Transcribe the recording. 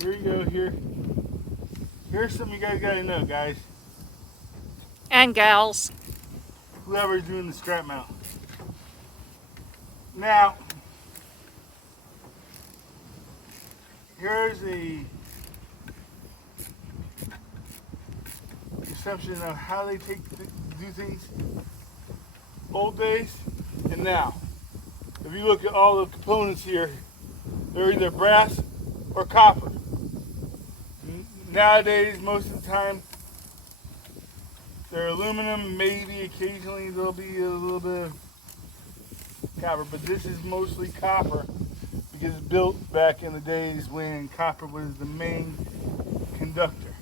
Here you go. Here's something you guys gotta know, guys. And gals. Whoever's doing the strap mount. Now, here's a perception of how they do things old days and now. If you look at all the components here, they're either brass or copper. Nowadays, most of the time, they're aluminum. Maybe occasionally there'll be a little bit of copper, but this is mostly copper because it's built back in the days when copper was the main conductor.